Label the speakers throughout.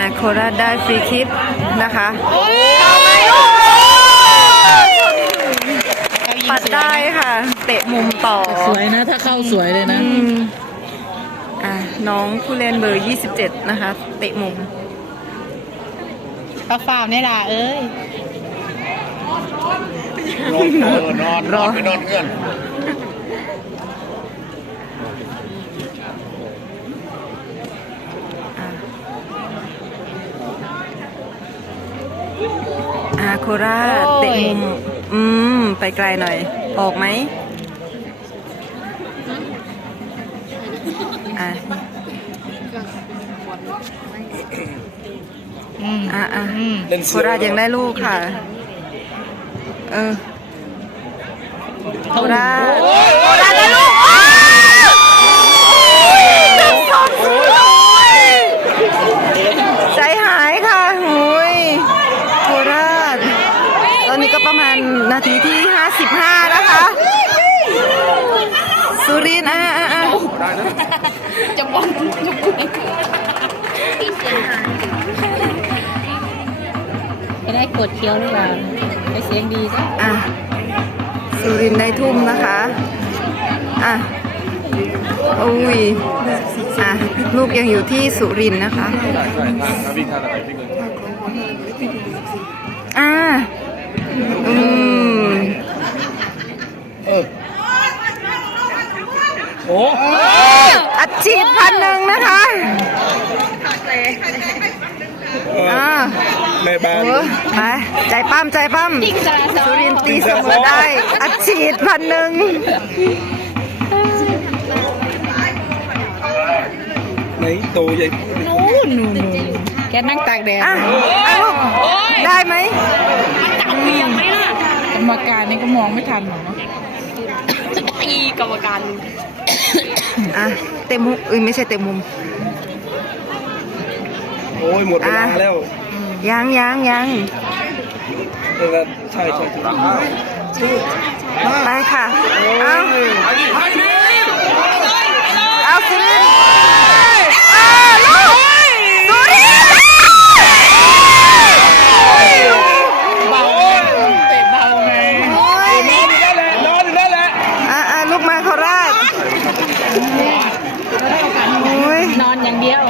Speaker 1: โคราชได้ฟรีคิกนะคะปัดได้ค่ะ เตะมุมต่อ
Speaker 2: สวยนะถ้าเข้าสวยเลยนะ
Speaker 1: น้องผู้เล่นเบอร์ 27 นะคะ เตะมุม
Speaker 2: ก็ฝ่าเนี่ยล่ะเอ้ย
Speaker 3: นอนไปนอนเงื่อน
Speaker 1: โคราชเตะมุมไปไกลหน่อย ออกไหมโคราชยังได้ลูกค่ะโคราชได้ลูกใจหายค่ะหุยโคราชตอนนี้ก็ประมาณนาทีที่55นะคะสุรินทร์
Speaker 2: จะบอลจะได้กดเคี้ยวหรือเปล่าได้เสียงดีจ้ะ
Speaker 1: สุรินทร์ได้ทุ่มนะคะอุ้ยลูกยังอยู่ที่สุรินทร์นะคะอัดฉีด1,000นะคะ
Speaker 3: แม่บ้าน
Speaker 1: ไปใจปั้มสุรินทร์ตีเสมอได้อัดฉีด1,000
Speaker 3: ไหนโตใหญ่
Speaker 2: นู่นแกนั่งตากแดด
Speaker 1: ได้ไหม
Speaker 2: มันจับเบียงไหมล่ะกรรมการนี่ก็มองไม่ทันหรอกเนาะกรรมการ
Speaker 1: เต็มมุมไม่ใช่เต็มมุม
Speaker 3: โอ้ยหมดเวลาแล้ว
Speaker 1: ยัง
Speaker 3: ใช่
Speaker 1: ไปค่ะเอาสุรินทร์ลูกสุรินทร์
Speaker 2: เบาเตะเบาไง
Speaker 3: นอนอยู่นั่นแหละ
Speaker 1: ลูกมาโคราช
Speaker 2: นอนอย่างเดียว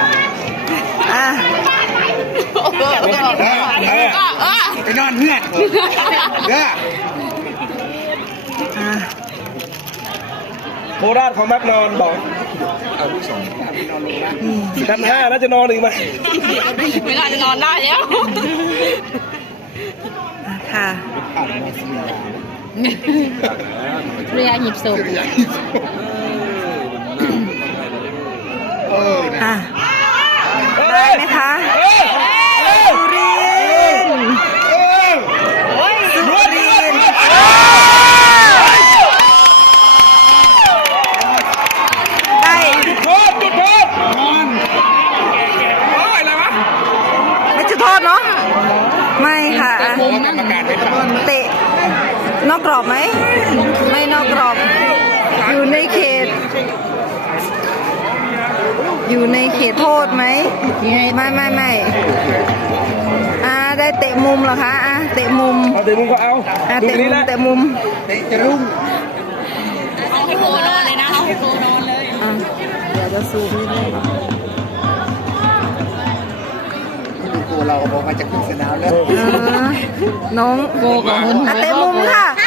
Speaker 3: ไปนอนเพื่อนโคราชเขามักนอนบอกเอาที่2นอนลงนะ1,500น่าจะนอนอีกไหม
Speaker 2: เวลาจะนอนได้แล้ว
Speaker 1: ค่ะ
Speaker 2: เรียหยิบศพ
Speaker 1: ได้ไหมคะสุรินทร์ได้
Speaker 3: จุดโทษอะไรวะ
Speaker 1: ไม่จุดโทษเนาะไม่ค่ะเตะนอกกรอบไหมไม่นอกกรอบอยู่ในเขตโทษไหมไม่ได้เตะมุมเหรอคะเตะมุม
Speaker 3: ก็เอา
Speaker 1: เตะมุม
Speaker 3: จะรุ่ง
Speaker 2: เอาให้โกนอนเลยนะเอาให้โกนอนเลย
Speaker 1: เดี๋ยวจะซูมนิดนึง
Speaker 3: ดูโกเราบอกมาจากขึ้นสนามแล้ว
Speaker 1: น้องโกกับหุ่น
Speaker 2: เ
Speaker 1: ตะมุมค่ะ